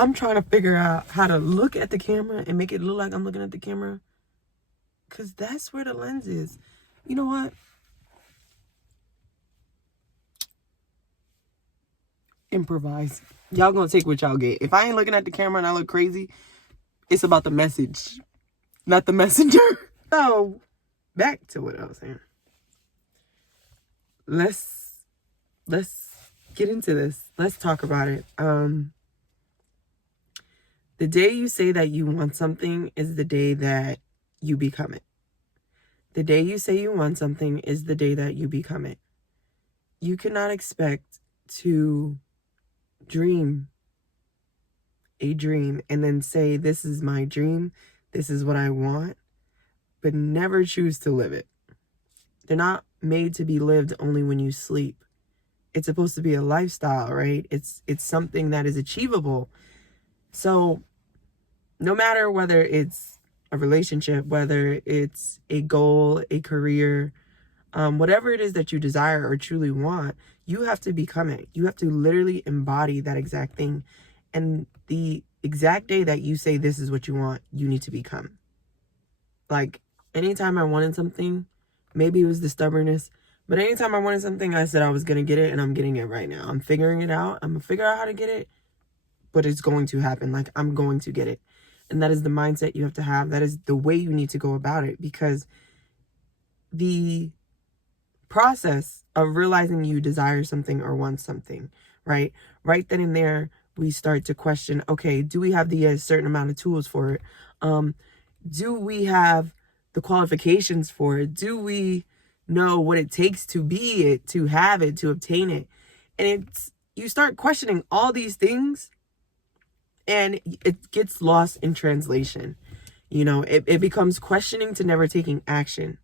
I'm trying to figure out how to look at the camera and make it look like I'm looking at the camera. Because that's where the lens is. You know what? Improvise. Y'all gonna take what y'all get. If I ain't looking at the camera and I look crazy, it's about the message, not the messenger. So, back to what I was saying. Let's get into this. Let's talk about it. The day you say that you want something is the day that you become it. The day you say you want something is the day that you become it. You cannot expect to dream a dream and then say, this is my dream, this is what I want, but never choose to live it. They're not made to be lived only when you sleep. It's supposed to be a lifestyle, right? It's something that is achievable. So no matter whether it's a relationship, whether it's a goal, a career, whatever it is that you desire or truly want, you have to become it. You have to literally embody that exact thing. And the exact day that you say this is what you want, you need to become. Like, anytime I wanted something, maybe it was the stubbornness, but anytime I wanted something, I said I was going to get it, and I'm getting it right now. I'm figuring it out. I'm going to figure out how to get it, but it's going to happen. Like, I'm going to get it. And that is the mindset you have to have. That is the way you need to go about it, because the process of realizing you desire something or want something, right then and there, we start to question, okay, do we have the certain amount of tools for it? Do we have the qualifications for it? Do we know what it takes to be it, to have it, to obtain it? And you start questioning all these things, and it gets lost in translation. You know, it becomes questioning to never taking action.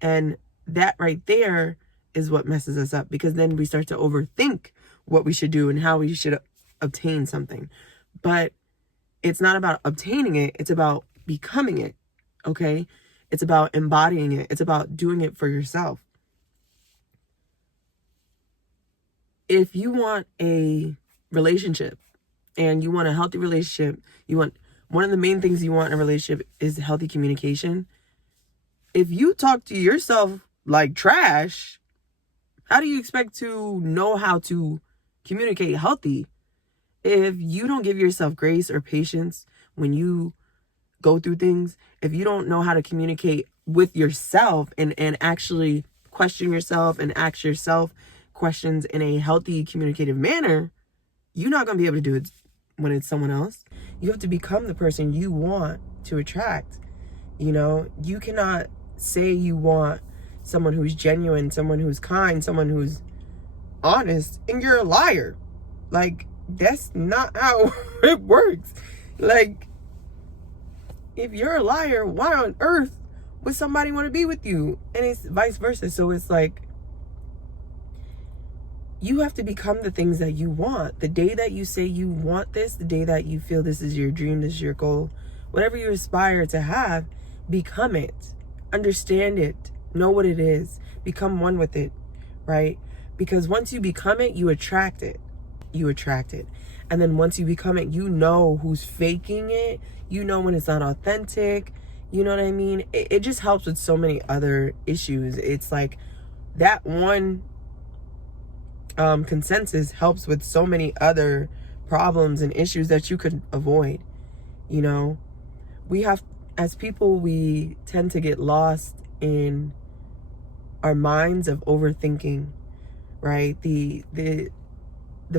And that right there is what messes us up, because then we start to overthink what we should do and how we should obtain something. But it's not about obtaining it. It's about becoming it. Okay? It's about embodying it. It's about doing it for yourself. If you want a relationship and you want a healthy relationship, one of the main things you want in a relationship is healthy communication. If you talk to yourself like trash, how do you expect to know how to communicate healthy? If you don't give yourself grace or patience when you go through things, if you don't know how to communicate with yourself and actually question yourself and ask yourself questions in a healthy communicative manner, you're not going to be able to do it when it's someone else. You have to become the person you want to attract. You know, you cannot say you want someone who's genuine, someone who's kind, someone who's honest, and you're a liar. Like, that's not how it works. Like, if you're a liar, why on earth would somebody want to be with you? And it's vice versa. So it's like, you have to become the things that you want. The day that you say you want this, the day that you feel this is your dream, this is your goal, whatever you aspire to have, become it. Understand it. Know what it is. Become one with it, right? Because once you become it, you attract it. You attract it. And then once you become it, you know who's faking it. You know when it's not authentic. You know what I mean? It just helps with so many other issues. It's like that one consensus helps with so many other problems and issues that you could avoid. You know, as people, we tend to get lost in our minds of overthinking, right? The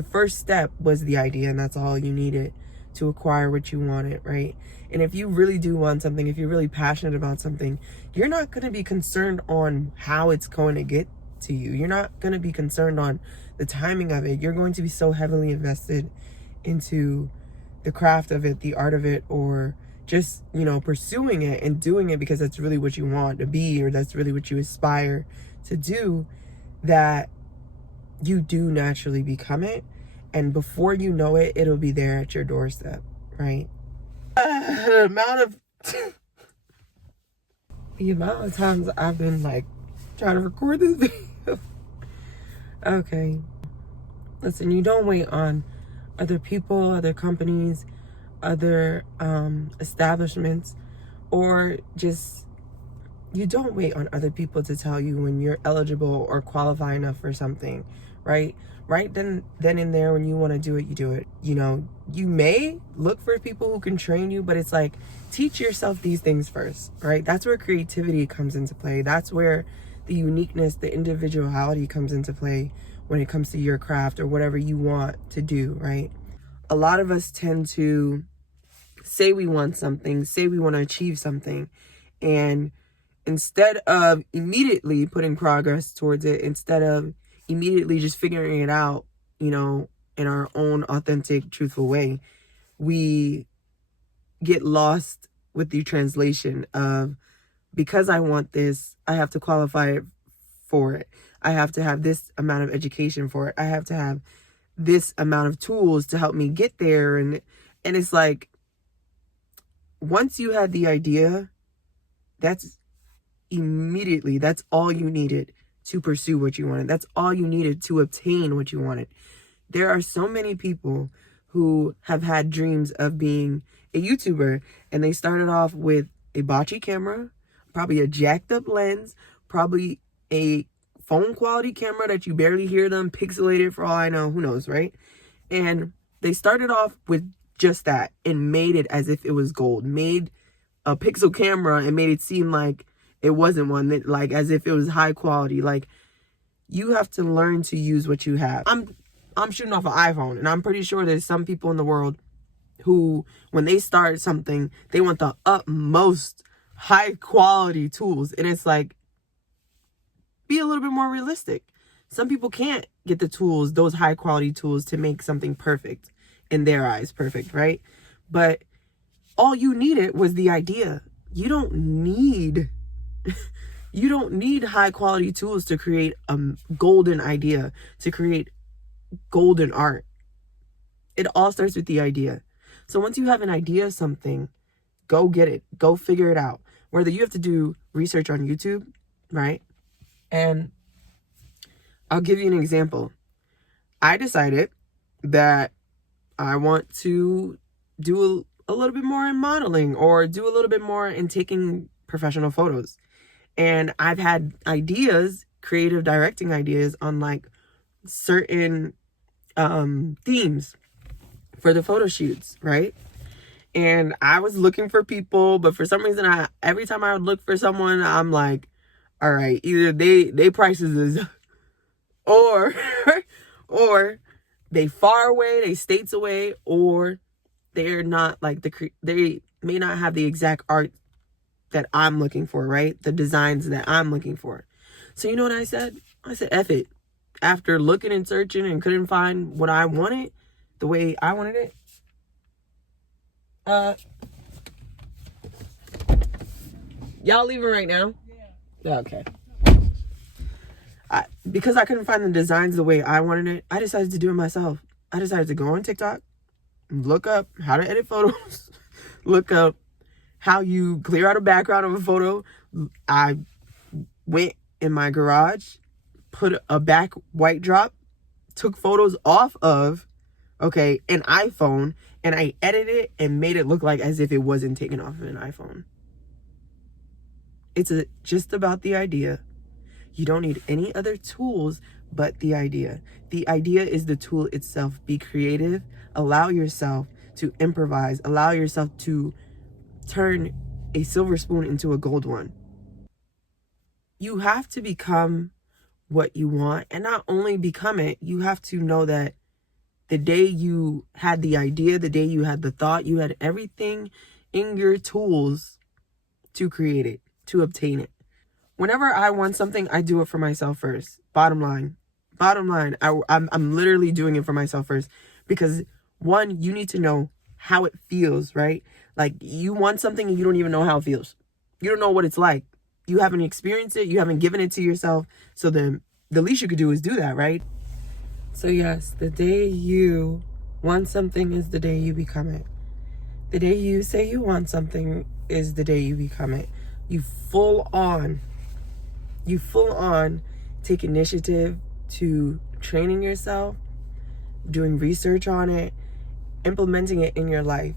first step was the idea, and that's all you needed to acquire what you wanted, right? And if you really do want something, if you're really passionate about something, you're not going to be concerned on how it's going to get to you. You're not going to be concerned on the timing of it. You're going to be so heavily invested into the craft of it, the art of it, or just, you know, pursuing it and doing it because that's really what you want to be, or that's really what you aspire to do, that you do naturally become it. And before you know it, it'll be there at your doorstep, right? The amount of times I've been like trying to record this video. Okay. Listen, you don't wait on other people, other companies, other establishments, or just, you don't wait on other people to tell you when you're eligible or qualify enough for something, right? Right then and there, when you want to do it, you do it. You know, you may look for people who can train you, but it's like, teach yourself these things first, right? That's where creativity comes into play. That's where the uniqueness, the individuality comes into play when it comes to your craft or whatever you want to do, right? A lot of us tend to say we want something, say we want to achieve something, and instead of immediately putting progress towards it, instead of immediately just figuring it out, you know, in our own authentic, truthful way, we get lost with the translation of, because I want this, I have to qualify for it. I have to have this amount of education for it. I have to have this amount of tools to help me get there. And it's like, once you had the idea, that's all you needed to pursue what you wanted. That's all you needed to obtain what you wanted. There are so many people who have had dreams of being a YouTuber, and they started off with a botchy camera, probably a jacked up lens, probably a phone quality camera that you barely hear them, pixelated for all I know, who knows, right? And they started off with just that and made it as if it was gold, made a pixel camera and made it seem like it wasn't one, that, like, as if it was high quality. Like, you have to learn to use what you have. I'm shooting off an iPhone, and I'm pretty sure there's some people in the world who, when they start something, they want the utmost high quality tools. And it's like, be a little bit more realistic. Some people can't get the tools, those high quality tools, to make something perfect, in their eyes perfect, right? But all you needed was the idea. You don't need high quality tools to create a golden idea, to create golden art. It all starts with the idea. So once you have an idea of something, go get it. Go figure it out. Whether you have to do research on YouTube, right? And I'll give you an example. I decided that I want to do a little bit more in modeling, or do a little bit more in taking professional photos. And I've had ideas, creative directing ideas, on like certain themes for the photo shoots, right? And I was looking for people, but for some reason, every time I would look for someone, I'm like, all right, either they prices is, or or they far away, they states away, or they're not like they may not have the exact art that I'm looking for, right? The designs that I'm looking for. So you know what I said? I said, F it. After looking and searching and couldn't find what I wanted, the way I wanted it, y'all leaving right now? Yeah. Okay. Because I couldn't find the designs the way I wanted it, I decided to do it myself. I decided to go on TikTok, look up how to edit photos, look up how you clear out a background of a photo. I went in my garage, put a back white drop, took photos off of, an iPhone, and I edited it and made it look like as if it wasn't taken off of an iPhone. It's just about the idea. You don't need any other tools but the idea. The idea is the tool itself. Be creative. Allow yourself to improvise. Allow yourself to turn a silver spoon into a gold one. You have to become what you want, and not only become it, you have to know that the day you had the idea, the day you had the thought, you had everything in your tools to create it, to obtain it. Whenever I want something, I do it for myself first. Bottom line, I'm literally doing it for myself first, because one, you need to know how it feels, right? Like, you want something and you don't even know how it feels. You don't know what it's like. You haven't experienced it. You haven't given it to yourself. So then the least you could do is do that, right? So yes, the day you want something is the day you become it. The day you say you want something is the day you become it. You full on take initiative to training yourself, doing research on it, implementing it in your life.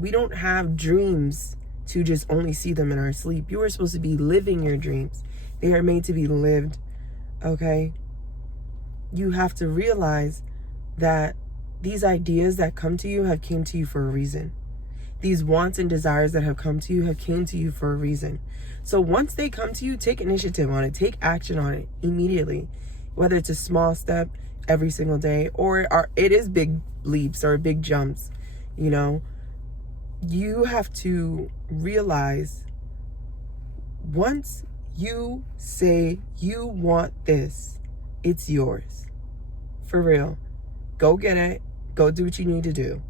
We don't have dreams to just only see them in our sleep. You are supposed to be living your dreams. They are made to be lived, okay? You have to realize that these ideas that come to you have came to you for a reason. These wants and desires that have come to you have came to you for a reason. So once they come to you, take initiative on it. Take action on it immediately. Whether it's a small step every single day or it is big leaps or big jumps, you know. You have to realize once you say you want this, it's yours. For real. Go get it. Go do what you need to do.